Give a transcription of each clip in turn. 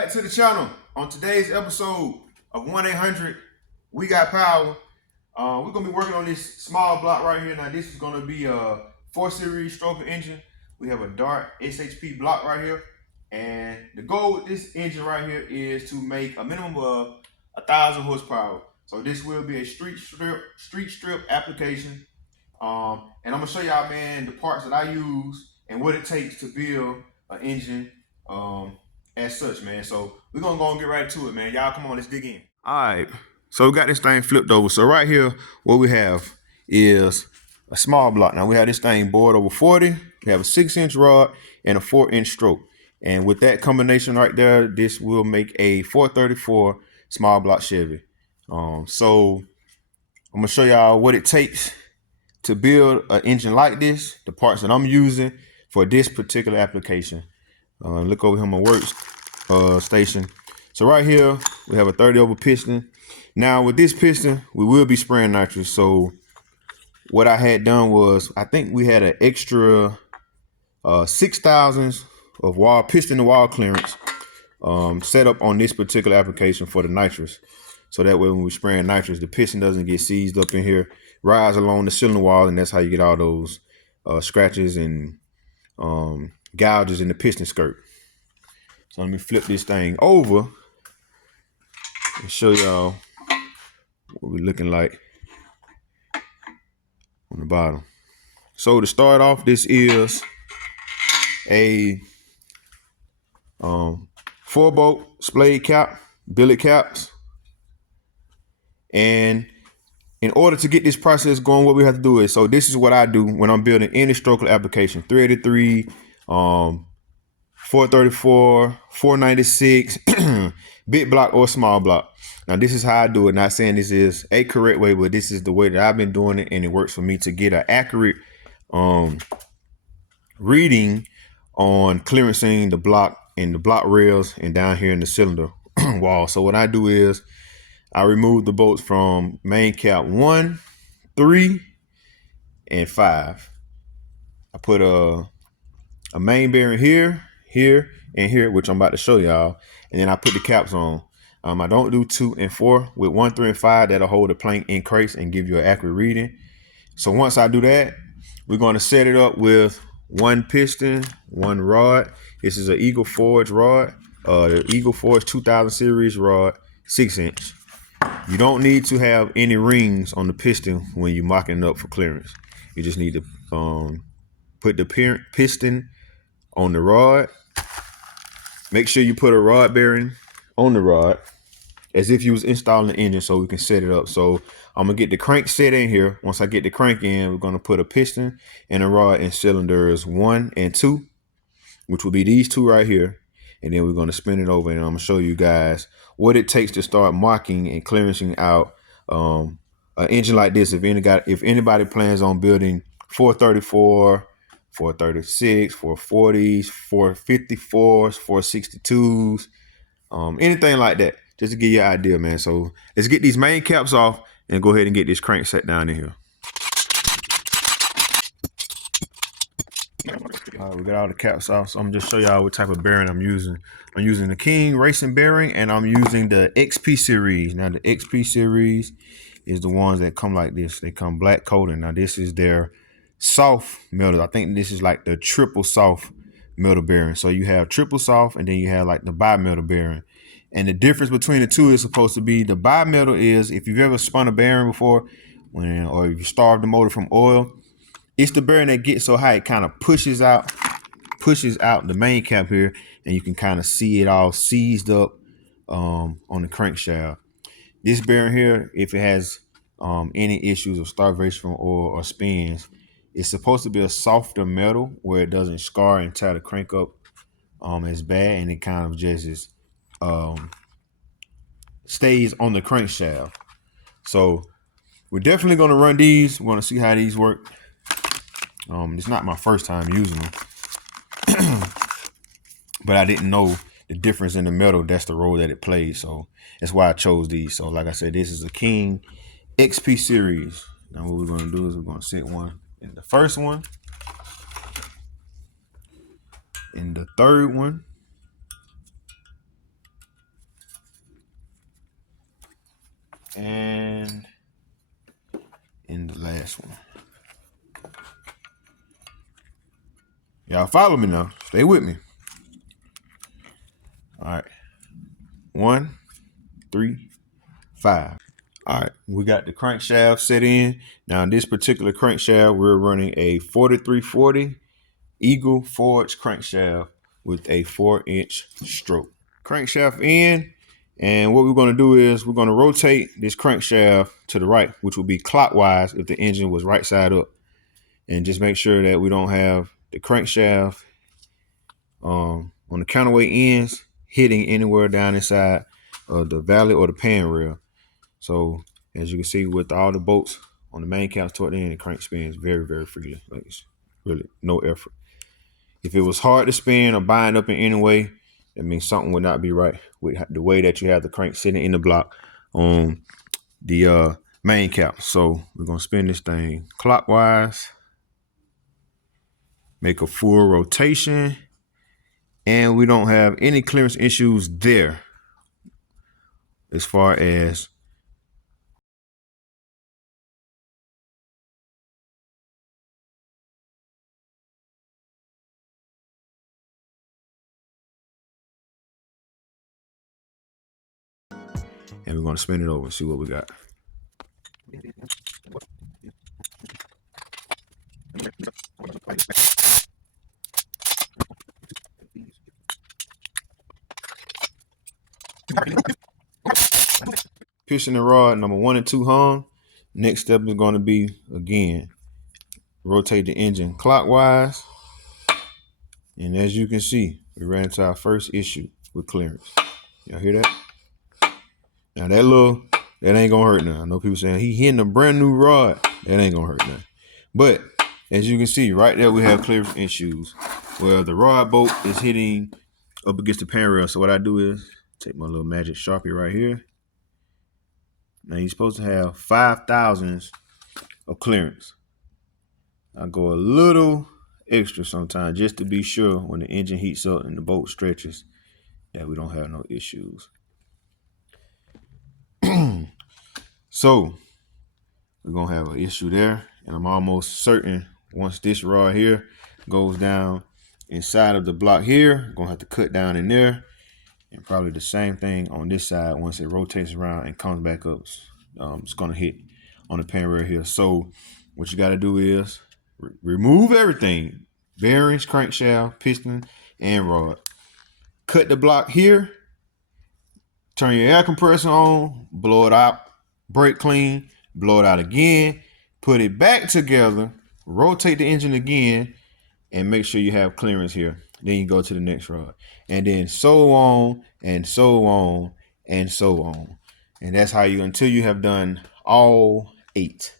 back to the channel. On today's episode of 1-800 We Got Power, we're going to be working on this small block right here. Now this is going to be a 4 series stroker engine. We have a Dart SHP block right here. And the goal with this engine right here is to make a minimum of 1,000 horsepower. So this will be a street strip application. And I'm going to show y'all, man, the parts that I use and what it takes to build an engine as such, man. So we're gonna go and get right to it, man. Y'all come on, let's dig in. All right, so we got this thing flipped over. So right here, what we have is a small block. Now we have this thing bored over 40. We have a 6-inch rod and a 4-inch stroke. And with that combination right there, this will make a 434 small block Chevy. So I'm gonna show y'all what it takes to build an engine like this, the parts that I'm using for this particular application. Look over here on my work station. So right here, we have a 30 over piston. Now with this piston, we will be spraying nitrous. So what I had done was, I think we had an extra 6 thousandths of wall piston to wall clearance set up on this particular application for the nitrous. So that way when we're spraying nitrous, the piston doesn't get seized up in here, rise along the cylinder wall, and that's how you get all those scratches and gouges in the piston skirt. So let me flip this thing over and show y'all what we're looking like on the bottom. So to start off, this is a 4-bolt splayed cap, billet caps. And in order to get this process going, what we have to do is, so this is what I do when I'm building any stroker application: 383, 434, 496, big block or small block. Now this is how I do it. Not saying this is a correct way, but this is the way that I've been doing it, and it works for me to get an accurate reading on clearancing the block and the block rails and down here in the cylinder wall. So what I do is I remove the bolts from main cap 1, 3, and 5. I put a main bearing here, and here, which I'm about to show y'all, and then I put the caps on. I don't do 2 and 4. With 1, 3, and 5, that'll hold the plank in crates and give you an accurate reading. So once I do that, we're going to set it up with 1 piston, 1 rod. This is an Eagle Forge rod, the Eagle Forge 2000 series rod, 6-inch. You don't need to have any rings on the piston when you're mocking it up for clearance. You just need to put the piston on the rod. Make sure you put a rod bearing on the rod as if you was installing the engine, so we can set it up. So I'm gonna get the crank set in here. Once I get the crank in, we're gonna put a piston and a rod in cylinders 1 and 2, which will be these two right here. And then we're gonna spin it over, and I'm gonna show you guys what it takes to start mocking and clearancing out an engine like this. If anybody plans on building 434, 436, 440s, 454s, 462s, anything like that, just to give you an idea, man. So let's get these main caps off and go ahead and get this crank set down in here. All right, we got all the caps off, so I'm just show y'all what type of bearing I'm using. I'm using the King Racing bearing, and I'm using the XP series. Now the XP series is the ones that come like this. They come black coated. Now this is their soft metal. I think this is like the triple soft metal bearing. So you have triple soft, and then you have like the bi-metal bearing. And the difference between the two is supposed to be, the bi-metal is, if you've ever spun a bearing before, or if you starved the motor from oil, it's the bearing that gets so high it kind of pushes out the main cap here, and you can kind of see it all seized up on the crankshaft. This bearing here, if it has any issues of starvation from oil or spins, it's supposed to be a softer metal where it doesn't scar and tear the crank up as bad, and it kind of just is stays on the crankshaft. So we're definitely going to run these. We're going to see how these work. It's not my first time using them, but I didn't know the difference in the metal. That's the role that it plays. So that's why I chose these. So like I said, this is a King XP series. Now what we're going to do is we're going to set one in the first one, in the third one, And in the last one. Y'all follow me now. Stay with me. All right. 1, 3, 5. All right. We got the crankshaft set in. Now, in this particular crankshaft, we're running a 4340 Eagle Forge crankshaft with a 4-inch stroke. Crankshaft in. And what we're going to do is we're going to rotate this crankshaft to the right, which will be clockwise if the engine was right side up. And just make sure that we don't have the crankshaft on the counterweight ends hitting anywhere down inside of the valley or the pan rail. So as you can see with all the bolts on the main caps toward the end, the crank spins very, very freely. Like it's really no effort. If it was hard to spin or bind up in any way, that means something would not be right with the way that you have the crank sitting in the block on the main cap. So we're gonna spin this thing clockwise, make a full rotation, and we don't have any clearance issues there as far as and we're going to spin it over and see what we got. Piston and rod number 1 and 2 hung. Next step is going to be, again, rotate the engine clockwise. And as you can see, we ran into our first issue with clearance. Y'all hear that? Now that ain't gonna hurt now. I know people saying he hitting a brand new rod. That ain't gonna hurt now. But as you can see, right there we have clearance issues where the rod bolt is hitting up against the pan rail. So what I do is take my little magic Sharpie right here. Now you're supposed to have 5 thousandths of clearance. I go a little extra sometimes just to be sure when the engine heats up and the bolt stretches that we don't have no issues. So we're gonna have an issue there, and I'm almost certain once this rod here goes down inside of the block here, I'm gonna have to cut down in there, and probably the same thing on this side. Once it rotates around and comes back up, it's gonna hit on the pan rail here. So what you got to do is remove everything: bearings, crankshaft, piston, and rod. Cut the block here. Turn your air compressor on, blow it out, brake clean, blow it out again, put it back together, rotate the engine again, and make sure you have clearance here. Then you go to the next rod. And then so on and so on and so on. And that's how you, until you have done all 8.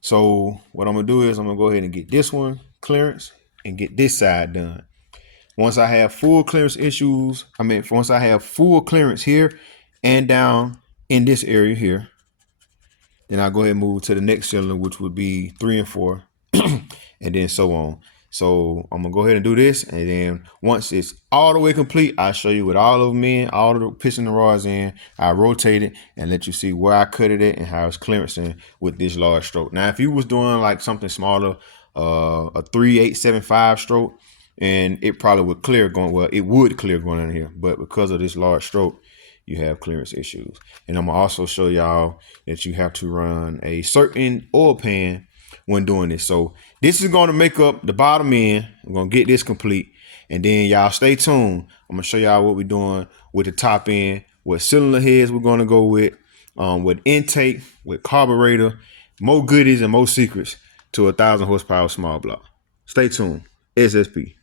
So what I'm gonna do is I'm gonna go ahead and get this one clearance and get this side done. Once I have full clearance once I have full clearance here and down in this area here, then I'll go ahead and move to the next cylinder, which would be 3 and 4, and then so on. So I'm gonna go ahead and do this, and then once it's all the way complete, I'll show you with all of them in, all of the piston and rods in. I rotate it and let you see where I cut it at and how it's clearancing with this large stroke. Now, if you was doing like something smaller, a 3875 stroke, and it probably would clear going, well, it would clear going in here, but because of this large stroke, you have clearance issues. And I'm gonna also show y'all that you have to run a certain oil pan when doing this. So this is going to make up the bottom end. I'm going to get this complete, and then y'all stay tuned. I'm going to show y'all what we're doing with the top end, what cylinder heads we're going to go with intake, with carburetor, more goodies and more secrets to 1,000 horsepower small block. Stay tuned. SSP.